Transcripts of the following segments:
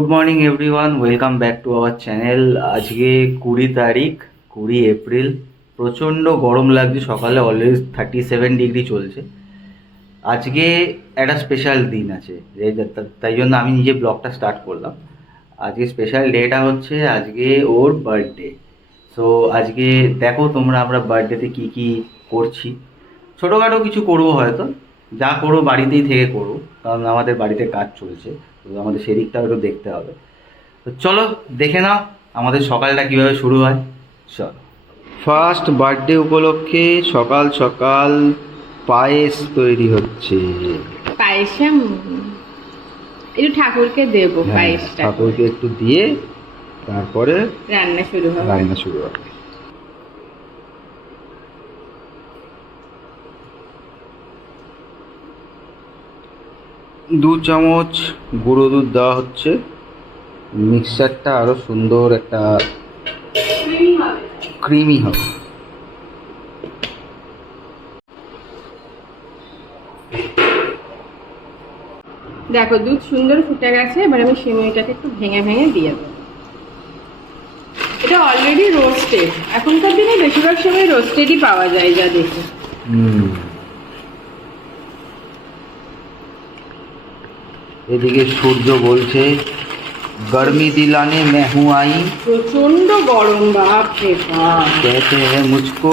Good morning everyone, welcome back to our channel. আজকে 20 তারিখ, 20 April. প্রচণ্ড গরম লাগছে, সকালে অলওয়েজ 37 ডিগ্রি চলছে। আজকে একটা স্পেশাল দিন আছে, তাই জন্য আমি নিজে ব্লগটা স্টার্ট করলাম। আজকে স্পেশাল ডেটা হচ্ছে আজকে ওর বার্থডে। সো আজকে দেখো তোমরা আমরা বার্থডেতে কি কি করছি। ছোটোখাটো কিছু করবো হয়তো, যা করবো বাড়িতেই থেকে করবো, কারণ আমাদের বাড়িতে কাজ চলছে, তো আমাদের সেদিকটাও একটু দেখতে হবে। তো চলো দেখে নাও আমাদের সকালটা কিভাবে শুরু হয়। চলো, ফার্স্ট বার্থডে উপলক্ষে সকাল সকাল পায়েস তৈরি হচ্ছে। পায়েসটা একটু ঠাকুরকে দেবো। হ্যাঁ, পায়েসটা ঠাকুরকে একটু দিয়ে তারপরে রান্না শুরু হবে। রান্না শুরু হবে। দু চামচ গুঁড়ো দুধ দেওয়া হচ্ছে, মিক্সচারটা আরো সুন্দর একটা ক্রিমি হবে। দেখো দুধ সুন্দর ফুটে গেছে, এবার আমি সিমইটাকে একটু ভেঙে ভেঙে দিয়ে দেবো। এটা অলরেডি রোস্টেড, এখনকার দিনে বেশিরভাগ সময় রোস্টেডই পাওয়া যায় যা দেখি। এদিকে সূর্য বলছে गर्मी दिलाने मैं हूँ आई, প্রচন্ড গরম, বাপ রে বাপ। कहते हैं मुझको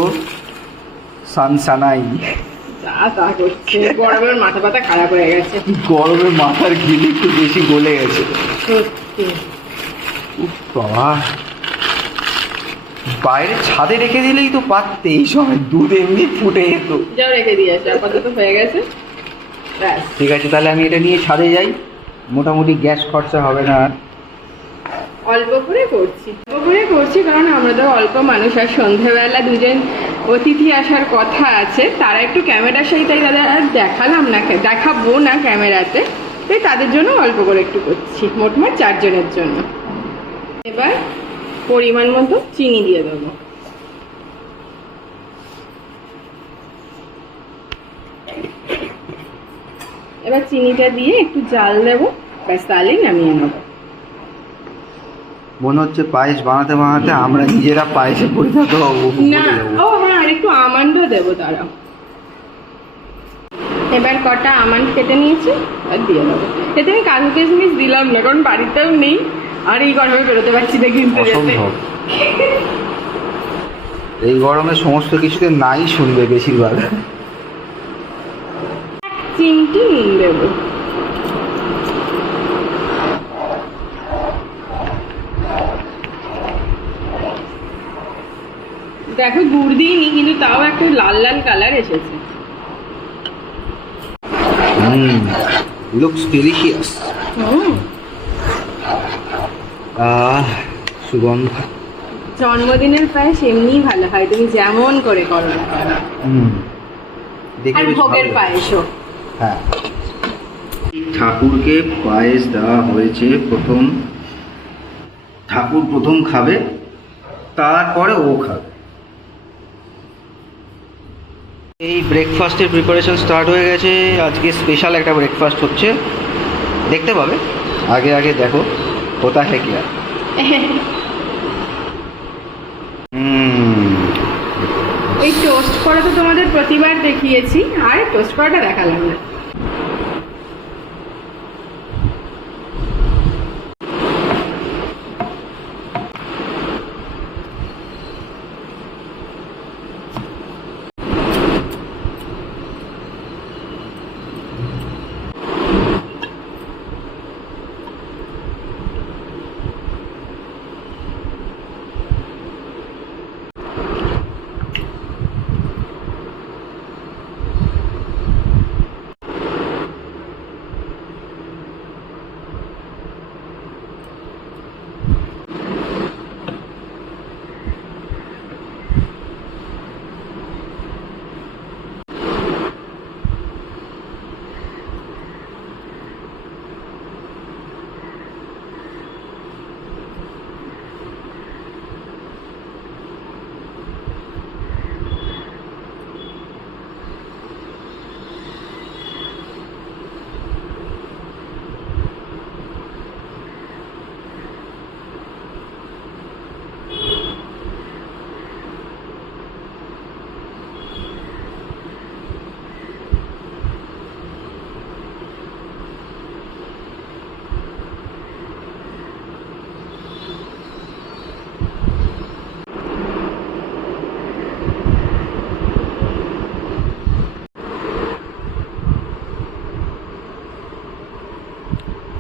सनसनाई। যা তা করছে, গরমের মাথা ব্যথা খারাপ হয়ে গেছে গরমে মাথার ঘিলি একটু বেশি গলে গেছে। সত্যি। উফ বাবা, বাইরে ছাদে রেখে দিলেই তো পারতে, এই সময় দুধ এমনি ফুটে যেত। যাও রেখে দিয়ে আসো, আপাতত হয়ে গেছে। ব্যাস, ঠিক আছে, তাহলে আমি এটা নিয়ে ছাদে যাই, মোটামুটি গ্যাস খরচা হবে না আর। অল্প করে করছি কারণ আমরা তো অল্প মানুষ, আর সন্ধ্যাবেলা দুজন অতিথি আসার কথা আছে, তারা একটু ক্যামেরার সহিত, তাই তাদের আর দেখাবো না ক্যামেরাতে, তাই তাদের জন্য অল্প করে একটু করছি, মোট 4 জনের জন্য। এবার পরিমাণ মতো চিনি দিয়ে দেবো। এবার চিনিটা দিয়ে একটু জাল দেবো, ব্যাস তাহলেই নামিয়ে নেবো। মনে হচ্ছে পায়েস বানাতে বানাতে আমরা নিজেরা পায়েসে পরিণত হবো। না, ও হ্যাঁ, আর একটু আমন্ডও দেবো তারা। এবার কটা আমন্ড কেটে নিয়েছি আর দিয়ে দেবো। এতে আমি কাজু কিশমিশ দিলাম না, কারণ বাড়িতেও নেই, আর এই গরমে বেরোতে পারছি না কিনতে যেতে। অসম্ভব, এই গরমে সমস্ত কিছুতে নাই শুনবে বেশিরভাগ। চিমটি নুন দেবো। দেখো গুড় দিইনি, কিন্তু তাও একটা লাল লাল কালার এসেছে। Looks delicious. সুগন্ধ। জন্মদিনের পায়েস এমনিই ভালো হয়, তুমি যেমন করে করো না কেন। দেখে আর বেশ ভোগের ভালো। পায়েসও। হ্যাঁ, ঠাকুরকে পায়েস দেওয়া হয়েছে প্রথম। ঠাকুর প্রথম খাবে, তারপরে ও খাবে। এই ব্রেকফাস্টের প্রিপারেশন স্টার্ট হয়ে গেছে। আজকে স্পেশাল একটা ব্রেকফাস্ট হচ্ছে, দেখতে পাবে। আগে আগে দেখো হোতা হ্যাঁ কিয়া। এই টোস্ট করা তো তোমাদের প্রতিবার দেখিয়েছি, আর টোস্ট করাটা দেখালাম না।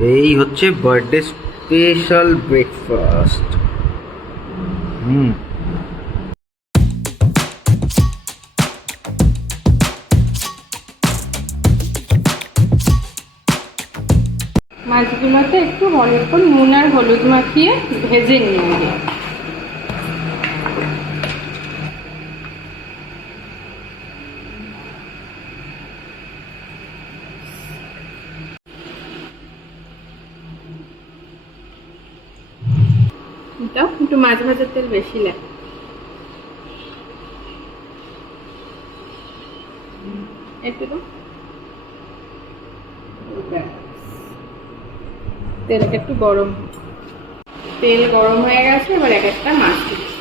এই হচ্ছে বার্থডে স্পেশাল ব্রেকফাস্ট। মাছগুলোতে একটু অল্প নুন আর হলুদ মাখিয়ে ভেজে নিয়ে নেবে। একটু মাছ ভাজার তেল বেশি লাগে। একটু তেলটা একটু গরম, তেল গরম হয়ে গেছে, এবার এক একটা মাছ দিচ্ছি।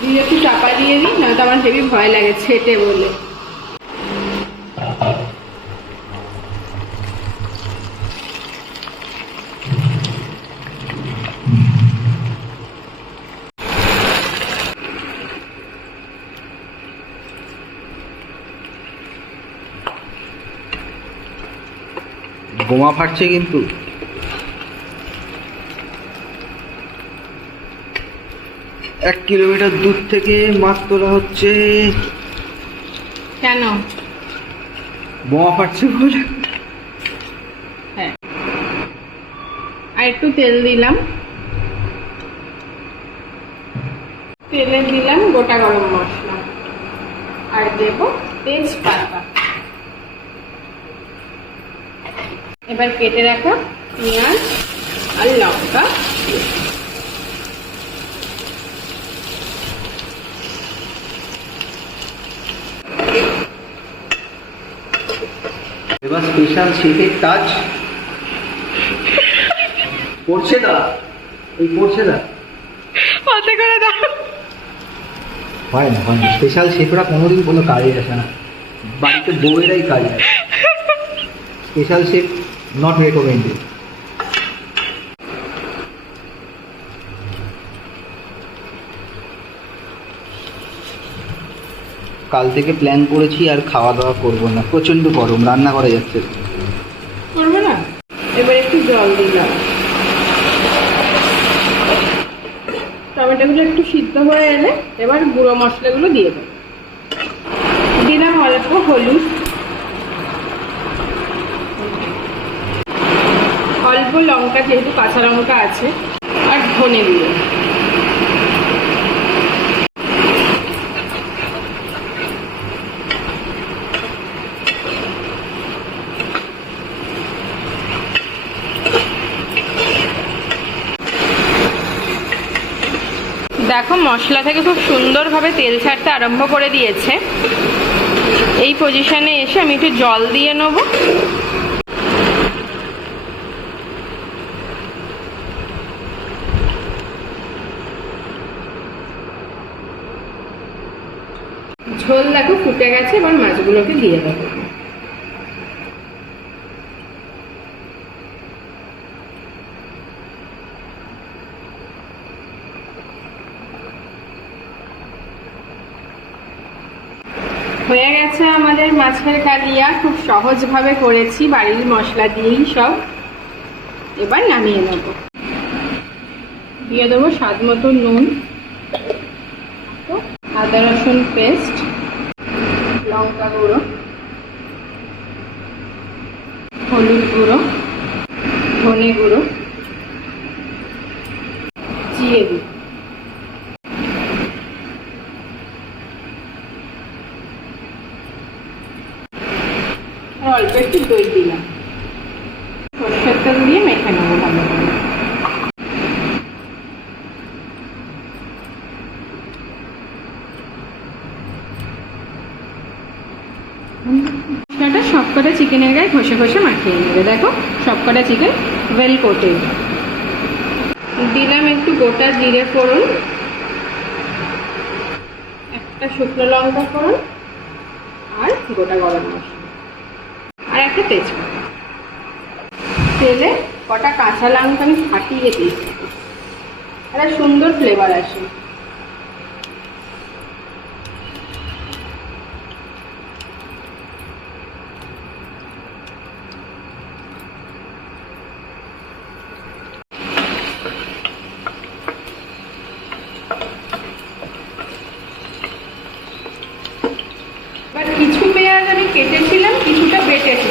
দিয়ে একটু চাপা দিয়ে দিই, নয়তো আমার হেবি ভয় লাগে ছেটে বলে। বোমা ফাটছে কিন্তু। 1 কিলোমিটার দূর থেকে মাছ তোলা হচ্ছে। কেন? বোমা ফাটছে বলে। হ্যাঁ, আর একটু তেল দিলাম, তেলে দিলাম গোটা গরম মশলা, আর দেব তেজপাতা। এবার কেটে রাখা পেঁয়াজ আর লঙ্কা, এবার স্পেশাল শেফের টাচ পড়ছে না, এই পড়ছে না, হাতে করে দাও। হয় না, হয় না। স্পেশাল শেফরা কোনোদিন কোনো কাজে আসে না, বাড়িতে বউয়েরাই কাজে আসে। Special chef not recommended. কাল থেকে প্ল্যান করেছি আর খাওয়া দাওয়া করবো না, প্রচণ্ড গরম, রান্না করা যাচ্ছে করবে না। এবার একটু জল দিলাম, টমেটোগুলো একটু সিদ্ধ হয়ে এলে এবার গুঁড়ো মশলাগুলো দিয়ে দেবো। দিলাম অল্প হলুদ, অল্প লঙ্কা, যেহেতু কাঁচা লঙ্কা আছে, আর ধনে গুঁড়ো। দেখো মশলা থেকে খুব সুন্দরভাবে তেল ছাড়তে আরম্ভ করে দিয়েছে। এই পজিশনে এসে আমি একটু জল দিয়ে নেব। ঝোল দেখো ফুটে গেছে, এবার মাছগুলোকে দিয়ে দেবো। হয়ে গেছে আমাদের মাছের কালিয়া, খুব সহজভাবে করেছি, বাড়ির মশলা দিয়েই সব। এবার নামিয়ে নেব। দিয়ে দেবো স্বাদ মতো নুন, আদা রসুন পেস্ট, লঙ্কা গুঁড়ো, হলুদ গুঁড়ো, ধনে গুঁড়ো, জিরে গুঁড়ো, আর অল্প একটু দই দিলাম। সরষের তেল দিয়ে মেখে নেবো ভালো করে। মশলাটা সবকটা চিকেনের গায়ে ঘষে ঘষে মাখিয়ে নেবে। দেখো সবকটা চিকেন ওয়েল কোটেড। দিলাম একটু গোটা জিরে ফোড়ন, একটা শুকনো লঙ্কা ফোড়ন, আর গোটা গরম মশলা, আর একটা তেজপাতা। তেলে কটা কাঁচা লঙ্কা আমি ফাটিয়ে দিয়েছি, একটা সুন্দর ফ্লেভার আসে।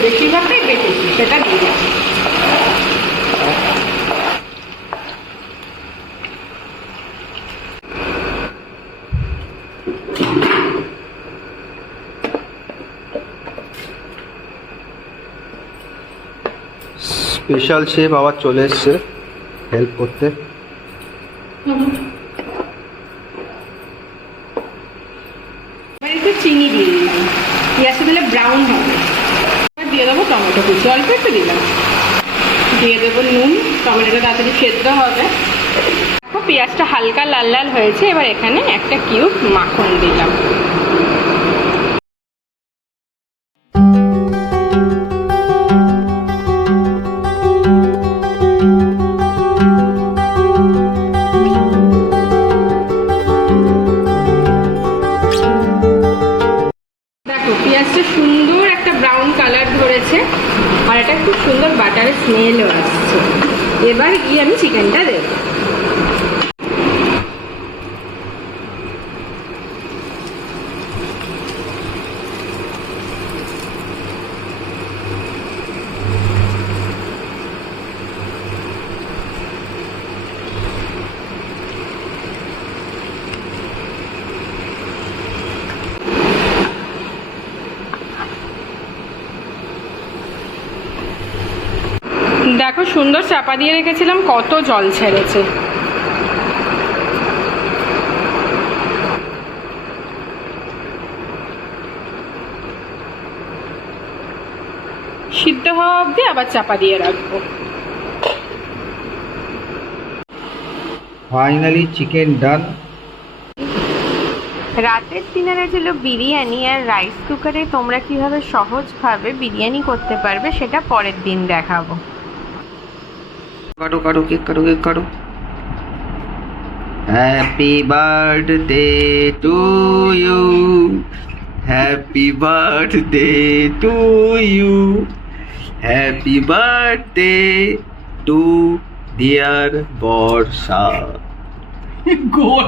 বেশিরভাগটাই বেটেছি, সেটা দিয়ে দিচ্ছি। স্পেশাল শেফ আবার চলে এসছে হেল্প করতে। এবার একটু চিনি দিয়ে দিলাম, পেঁয়াজটা দিলে ব্রাউন হবে। এবার দিয়ে দেবো টমেটো কুচি, অল্প একটু দিলাম। দিয়ে দেবো নুন, টমেটোটা তাড়াতাড়ি সেদ্ধ হবে। দেখো পেঁয়াজটা হালকা লাল লাল হয়েছে, এবার এখানে একটা কিউব মাখন দিলাম। দেখো পেঁয়াজটা সুন্দর একটা ব্রাউন কালার ধরেছে, আর এটা খুব সুন্দর বাটারের স্মেলও আসছে। এবার গিয়ে আমি চিকেনটা দেবো। দেখো সুন্দর চাপা দিয়ে রেখেছিলাম, কত জল ছেড়েছে। সিদ্ধ হওয়া অবধি আবার চাপা দিয়ে রাখবো। ফাইনালি চিকেন ডান। রাতের ডিনারে ছিল বিরিয়ানি, আর রাইস কুকারে তোমরা কিভাবে সহজভাবে বিরিয়ানি করতে পারবে সেটা পরের দিন দেখাবো। কাটো কাটো কেক কাটো, কেক কাটো। Happy birthday to you, happy birthday to you, happy birthday to dear Barsha.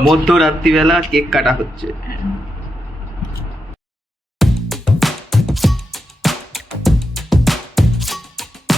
মধ্যরাত্রিবেলা কেক কাটা হচ্ছে।